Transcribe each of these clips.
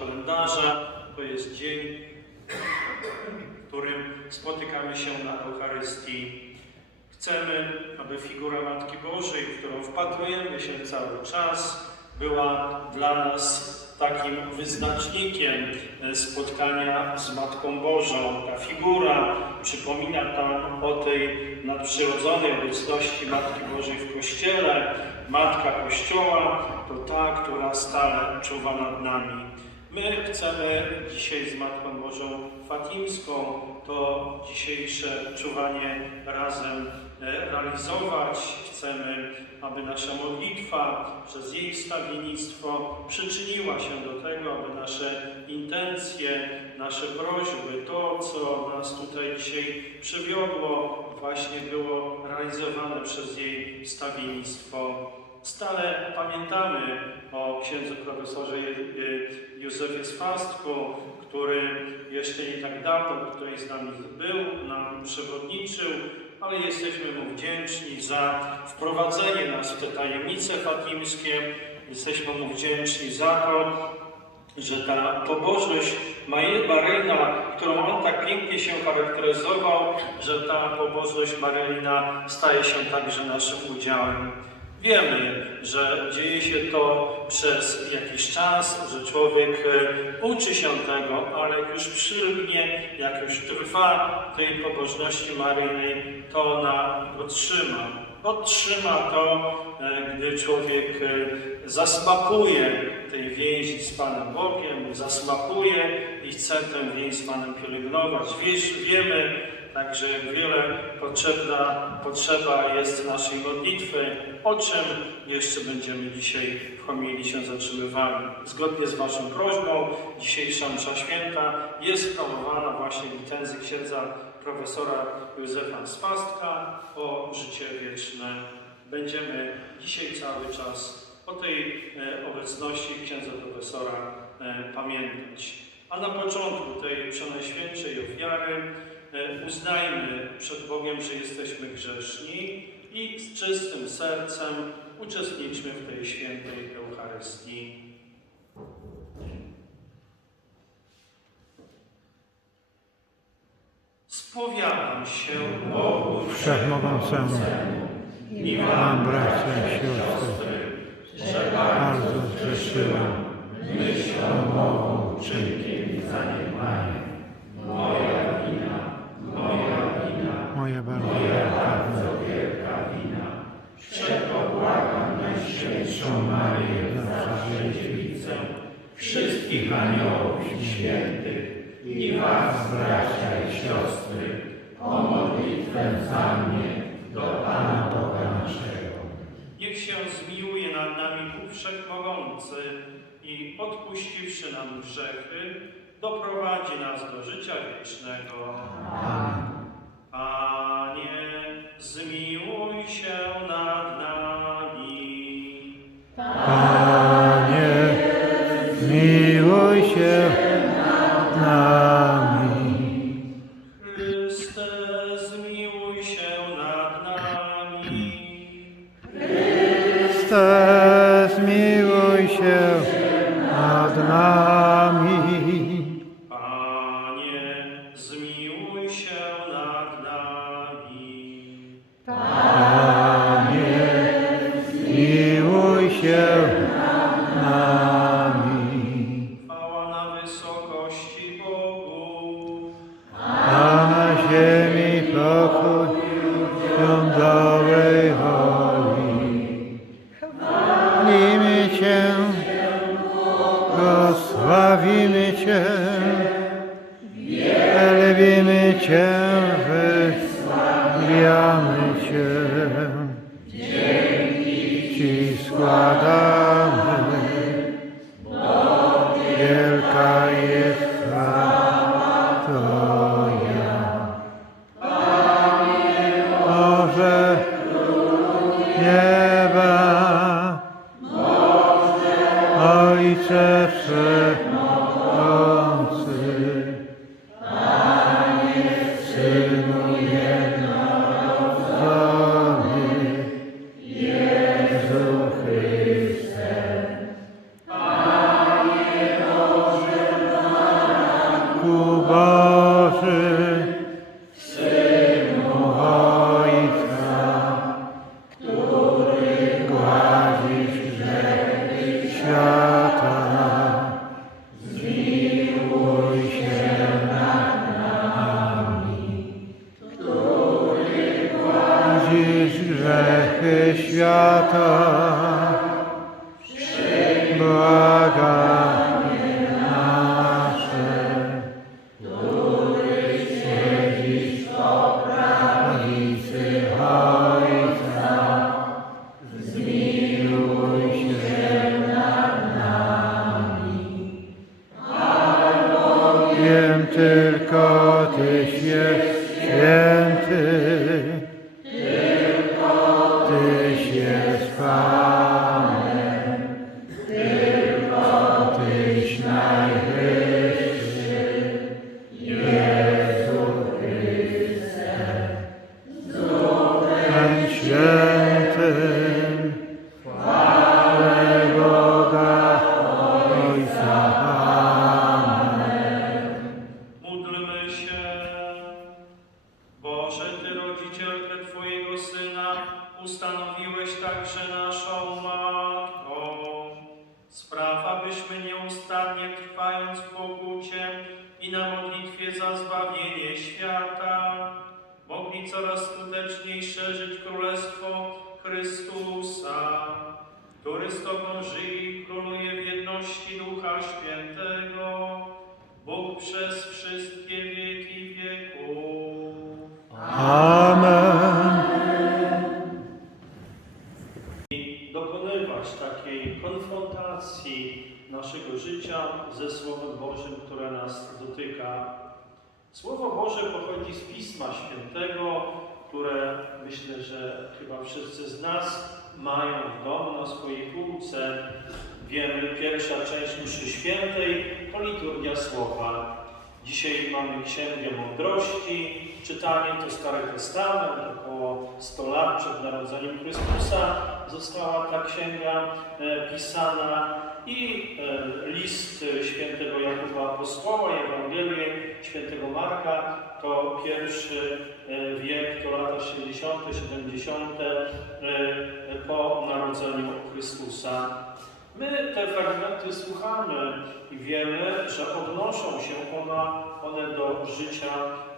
kalendarza to jest dzień, w którym spotykamy się na Eucharystii. Chcemy, aby figura Matki Bożej, w którą wpatrujemy się cały czas, była dla nas takim wyznacznikiem e, spotkania z Matką Bożą. Ta figura przypomina nam o tej nadprzyrodzonej obecności Matki Bożej w Kościele. Matka Kościoła to ta, która stale czuwa nad nami. My chcemy dzisiaj z Matką Bożą Fatimską to dzisiejsze czuwanie razem e, realizować. Chcemy, aby nasza modlitwa przez jej wstawiennictwo przyczyniła się do tego, aby nasze intencje, nasze prośby, to co nas tutaj dzisiaj przywiodło, właśnie było realizowane przez jej wstawiennictwo. Stale pamiętamy o księdzu profesorze Józefie Swastku, który jeszcze nie tak dawno tutaj z nami był, nam przewodniczył, ale jesteśmy mu wdzięczni za wprowadzenie nas w te tajemnice fatimskie. Jesteśmy mu wdzięczni za to, że ta pobożność Maryj- Maryjna, którą on tak pięknie się charakteryzował, że ta pobożność Maryjna staje się także naszym udziałem. Wiemy, że dzieje się to przez jakiś czas, że człowiek e, uczy się tego, ale jak już przylgnie, jak już trwa tej pobożności Maryjnej, to ona otrzyma. Otrzyma to, e, gdy człowiek e, zasmakuje tej więzi z Panem Bogiem, zasmakuje i chce tę więź z Panem pielęgnować. Wiesz, wiemy także, wiele potrzebna, potrzeba jest naszej modlitwy, o czym jeszcze będziemy dzisiaj w homilii się zatrzymywali. Zgodnie z Waszą prośbą, dzisiejsza msza święta jest sprawowana właśnie w licencji księdza profesora Józefa Swastka o życie wieczne. Będziemy dzisiaj cały czas o tej e, obecności księdza profesora e, pamiętać. A na początku tej przenajświętszej ofiary uznajmy przed Bogiem, że jesteśmy grzeszni i z czystym sercem uczestniczmy w tej świętej Eucharystii. Spowiadam się Bogu Wszechmogącemu, i Wam bracia i siostry, bardzo zgrzeszyłem i was, bracia i siostry, o modlitwę za mnie do Pana Boga naszego. Niech się zmiłuje nad nami Bóg Wszechmogący i odpuściwszy nam grzechy, doprowadzi nas do życia wiecznego. Amen. Panie, zmiłuj się zmiłuj się nad nami. Chryste, zmiłuj się nad nami. Wielka jest grzechy świata, błaganie Wiemy, pierwsza część mszy świętej to liturgia słowa. Dzisiaj mamy Księgę Mądrości, czytanie to Stary Testament, około 100 lat przed narodzeniem Chrystusa została ta księga e, pisana i e, list świętego Jakuba Apostoła, i Ewangelię świętego Marka to pierwszy e, wiek, to lata 60., 70. e, po narodzeniu Chrystusa. My te fragmenty słuchamy i wiemy, że odnoszą się ona, one do życia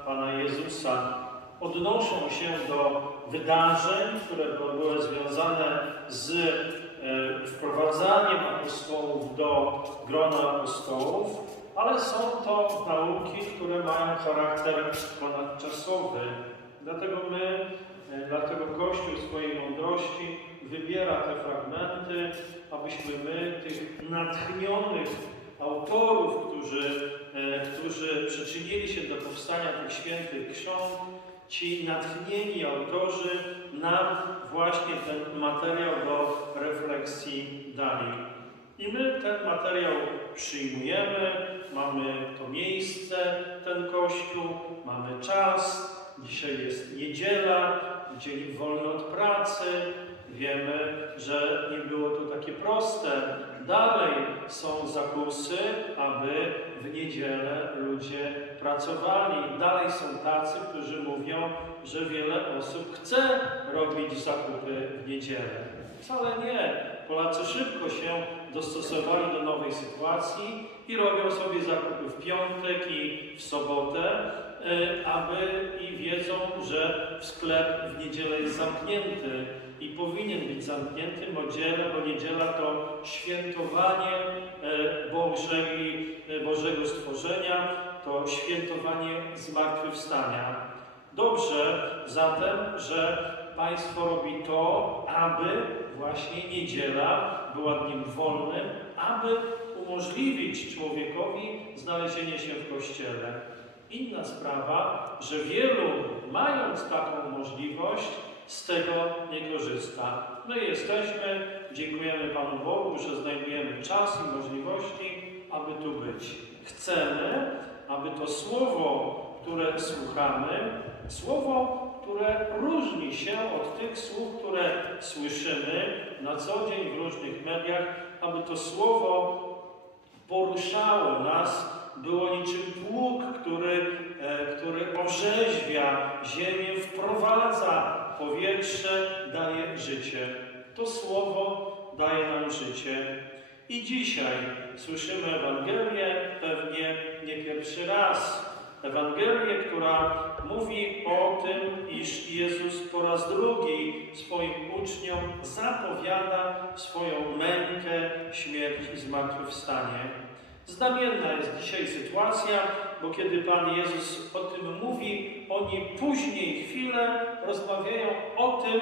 Pana Jezusa. Odnoszą się do wydarzeń, które były związane z e, wprowadzaniem apostołów do grona apostołów, ale są to nauki, które mają charakter ponadczasowy. Dlatego my, e, dlatego Kościół w swojej mądrości wybiera te fragmenty, abyśmy my tych natchnionych autorów, którzy, e, którzy przyczynili się do powstania tych świętych ksiąg, ci natchnieni autorzy nam właśnie ten materiał do refleksji dali. I my ten materiał przyjmujemy, mamy to miejsce, ten kościół, mamy czas. Dzisiaj jest niedziela, dzień wolny od pracy. Wiemy, że nie było to takie proste. Dalej są zakusy, aby w niedzielę ludzie pracowali. Dalej są tacy, którzy mówią, że wiele osób chce robić zakupy w niedzielę. Wcale nie. Polacy szybko się dostosowali do nowej sytuacji i robią sobie zakupy w piątek i w sobotę, y, aby i wiedzą, że sklep w niedzielę jest zamknięty i powinien być zamknięty, bo niedziela, bo niedziela to świętowanie e, Bożej, e, Bożego stworzenia to świętowanie zmartwychwstania. Dobrze zatem, że Państwo robi to, aby właśnie niedziela była dniem wolnym, aby umożliwić człowiekowi znalezienie się w Kościele. Inna sprawa, że wielu, mając taką możliwość, z tego nie korzysta. My jesteśmy, dziękujemy Panu Bogu, że znajdujemy czas i możliwości, aby tu być. Chcemy, aby to słowo, które słuchamy, słowo, które różni się od tych słów, które słyszymy na co dzień w różnych mediach, aby to słowo poruszało nas, było niczym pług, który, e, który orzeźwia ziemię, wprowadza powietrze, daje życie. To słowo daje nam życie. I dzisiaj słyszymy Ewangelię pewnie nie pierwszy raz. Ewangelię, która mówi o tym, iż Jezus po raz drugi swoim uczniom zapowiada swoją mękę, śmierć i zmartwychwstanie. Znamienna jest dzisiaj sytuacja, bo kiedy Pan Jezus o tym mówi, oni później chwilę rozmawiają o tym,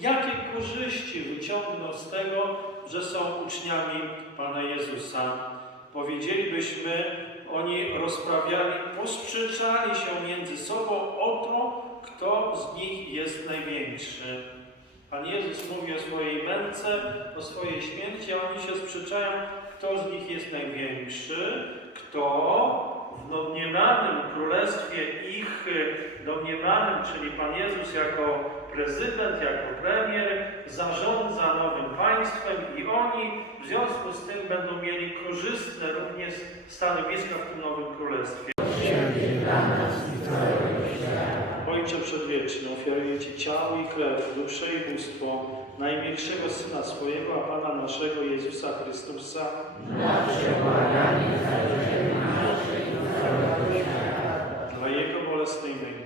jakie korzyści wyciągną z tego, że są uczniami Pana Jezusa. Powiedzielibyśmy, oni rozprawiali, posprzeczali się między sobą o to, kto z nich jest największy. Pan Jezus mówi o swojej męce, o swojej śmierci, a oni się sprzeczają, kto z nich jest największy, kto w domniemanym królestwie ich domniemanym, czyli Pan Jezus jako prezydent, jako premier, zarządza nowym państwem i oni w związku z tym będą mieli korzystne również stanowiska w tym nowym królestwie. Ojcze Przedwieczny, ofiaruję Ci ciało i krew, duszę i bóstwo największego Syna swojego, a Pana naszego Jezusa Chrystusa, dla Tvoje bolestný jméno.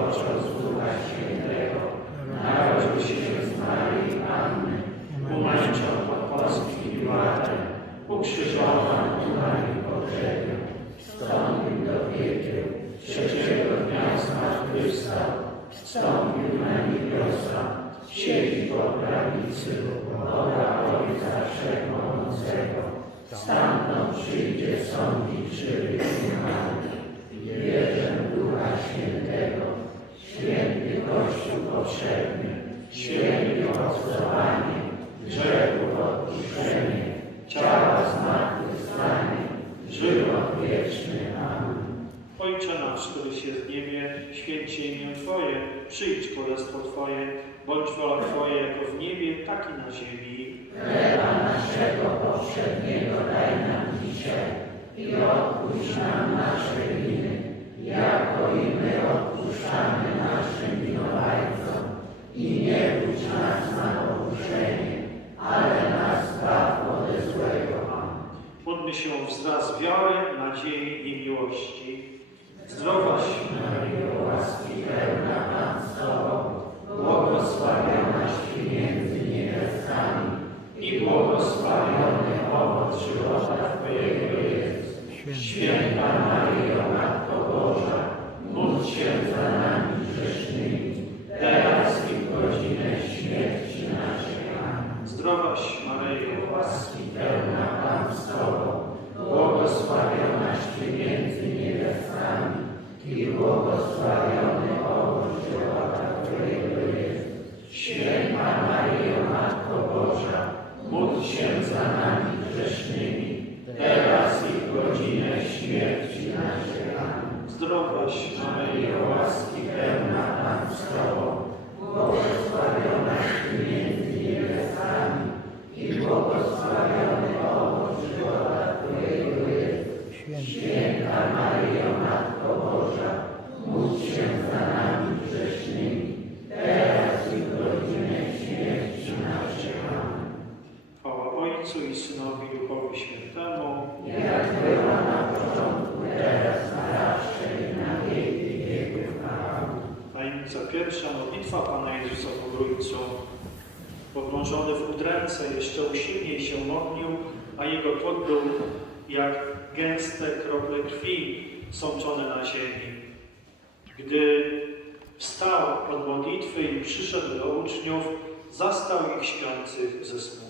Począł z Ducha narodził się z Maryi Panny, umęczał pod polskim Piłatem, ukrzyżowan umarł i pogrzebił, wstąpił do piekieł, trzeciego dnia zmartwychwstał, wstąpił na niebiosa, siedzi po prawicy Boga Ojca Wszechmogącego, stamtąd przyjdzie sądzić żywych i umarłych. Powszechny, święty obcowanie, grzechów odpuszczenie, ciała zmartwychwstanie, żywot wieczny. Amen. Ojcze nasz, któryś jest w niebie, święć się imię Twoje, przyjdź królestwo Twoje, bądź wola Twoja jako w niebie, tak i na ziemi. Chleba naszego powszedniego daj nam dzisiaj i odpuść nam nasze winy, jako i my odpuszczamy naszym winowajcom. I nie budź nas na pokuszenie, ale nas zbaw ode złego. Módlmy się wzrast wiary, nadziei i miłości. Zdrowaś Maryjo, łaski nós Pogrążony w udręce jeszcze usilniej się modlił, a jego pot był jak gęste krople krwi sączone na ziemi. Gdy wstał od modlitwy i przyszedł do uczniów, zastał ich śpiących ze smutku.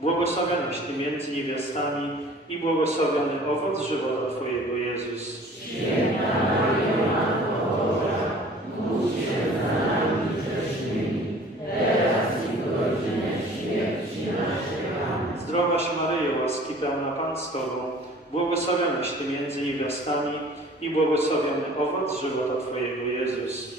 błogosławionaś Ty między niewiastami i błogosławiony owoc żywota Twojego Jezus. Zdrowaś Maryjo, łaski pełna Pan z Tobą, błogosławionaś Ty między niewiastami i błogosławiony owoc żywota Twojego Jezus.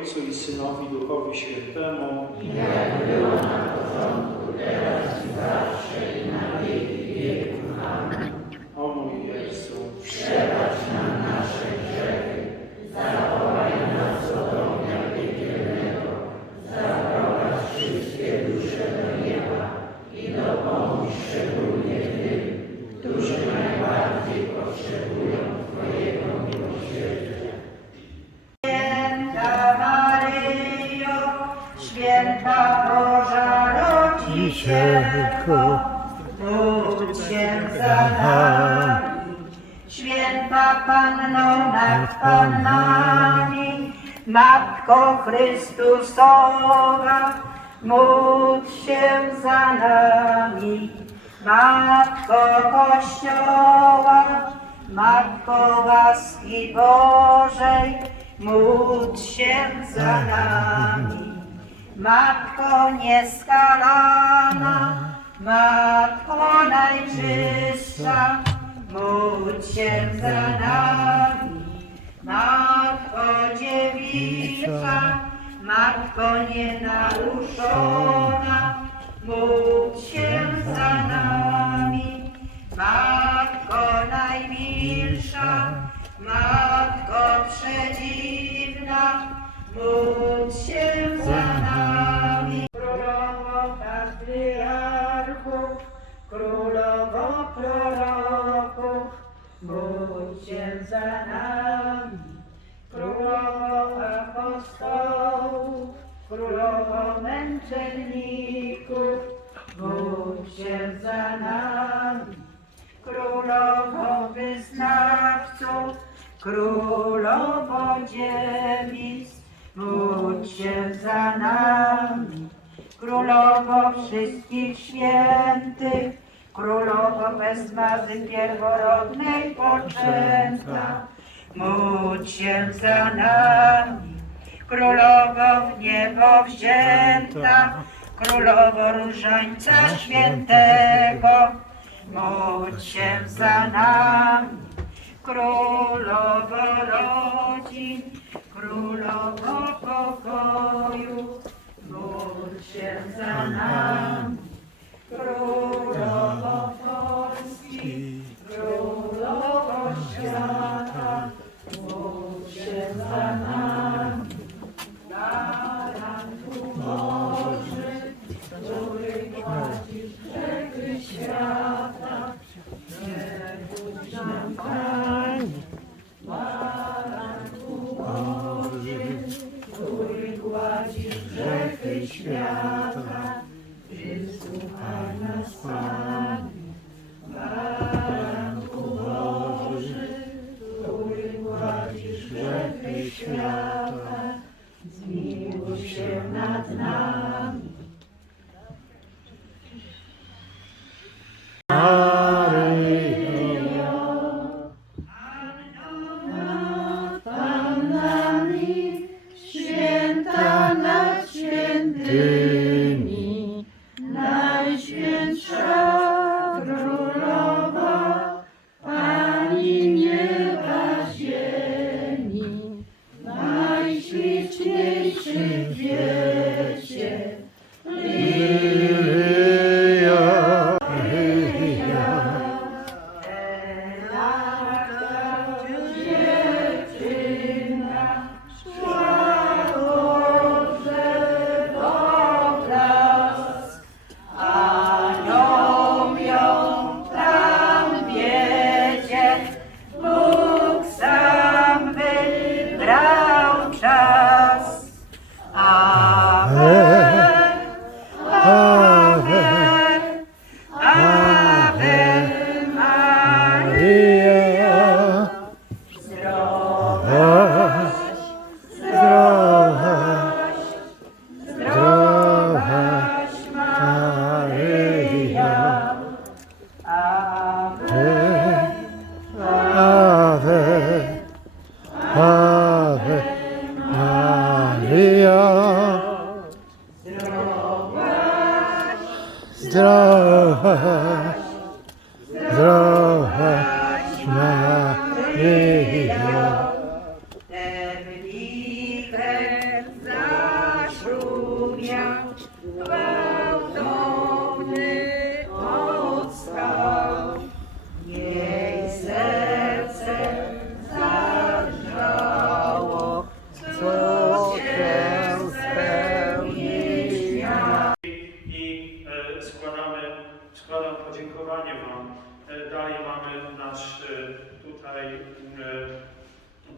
Ojcu i Synowi Duchowi Świętemu. O Matko Chrystusowa, módl się za nami. Matko Kościoła, Matko łaski Bożej, módl się za nami. Matko nieskalana, Matko najczystsza, módl się za nami. Matko dziewica, matko nienauszona, módl się za nami. Matko najmilsza, matko przedziwna, módl się za nami. Królowo patriarchów, królowo proroków, módl się za nami. Królowo apostołów, królowo męczenników, módl się za nami. Królowo wyznawców, królowo dziewic, módl się za nami. Królowo wszystkich świętych, królowo bez mazy pierworodnej poczęta, módl się za nami. Królowo w niebo wzięta, królowo różańca świętego, módl się za nami. Królowo rodzin, królowo pokoju, módl się za nami. Królowo składamy, składam podziękowanie Wam. E, Dalej mamy nasz e, tutaj e,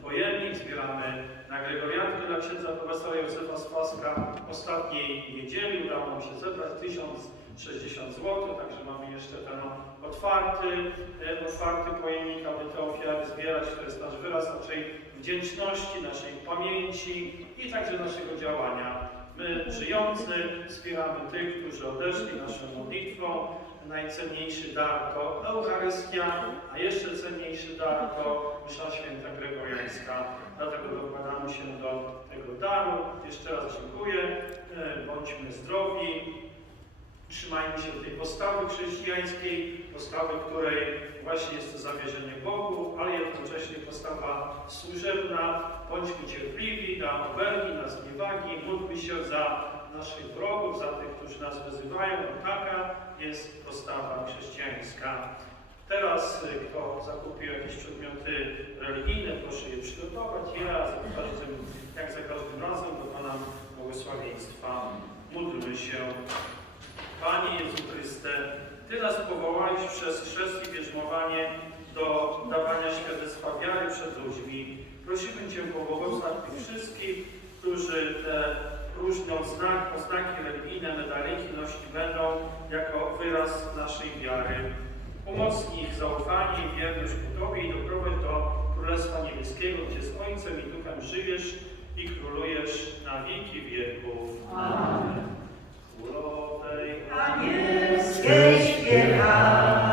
pojemnik, zbieramy na Gregoriankę dla księdza profesora Józefa Spaska. Ostatniej niedzieli udało nam się zebrać 1060 zł, także mamy jeszcze ten otwarty, otwarty pojemnik, aby te ofiary zbierać. To jest nasz wyraz naszej wdzięczności, naszej pamięci i także naszego działania. My żyjący wspieramy tych, którzy odeszli naszą modlitwą. Najcenniejszy dar to Eucharystia, a jeszcze cenniejszy dar to Msza Święta Gregoriańska. Dlatego dokładamy się do tego daru. Jeszcze raz dziękuję. E, Bądźmy zdrowi. Trzymajmy się tej postawy chrześcijańskiej, postawy, której właśnie jest to zawierzenie Bogu, ale jednocześnie postawa służebna. Bądźmy cierpliwi na obergi, na zniewagi, módlmy się za naszych wrogów, za tych, którzy nas wyzywają. Taka jest postawa chrześcijańska. Teraz, y, kto zakupił jakieś przedmioty religijne, przygotować je, a za każdym, jak za każdym razem dokonam błogosławieństwa. Módlmy się. Panie Jezu Chryste, Ty nas powołałeś przez chrzest i bierzmowanie do dawania świadectwa wiary przed ludźmi. Prosimy Cię, pobłogosław tych wszystkich, którzy te różne oznak, oznaki religijne, medaliki nosić będą jako wyraz naszej wiary. Umocnij ich zaufanie i wierność ku Tobie i doprowadź do Królestwa Niebieskiego, gdzie z Ojcem i Duchem żyjesz i królujesz na wieki wieków. Amen. Królowej Anielskie śpiewa.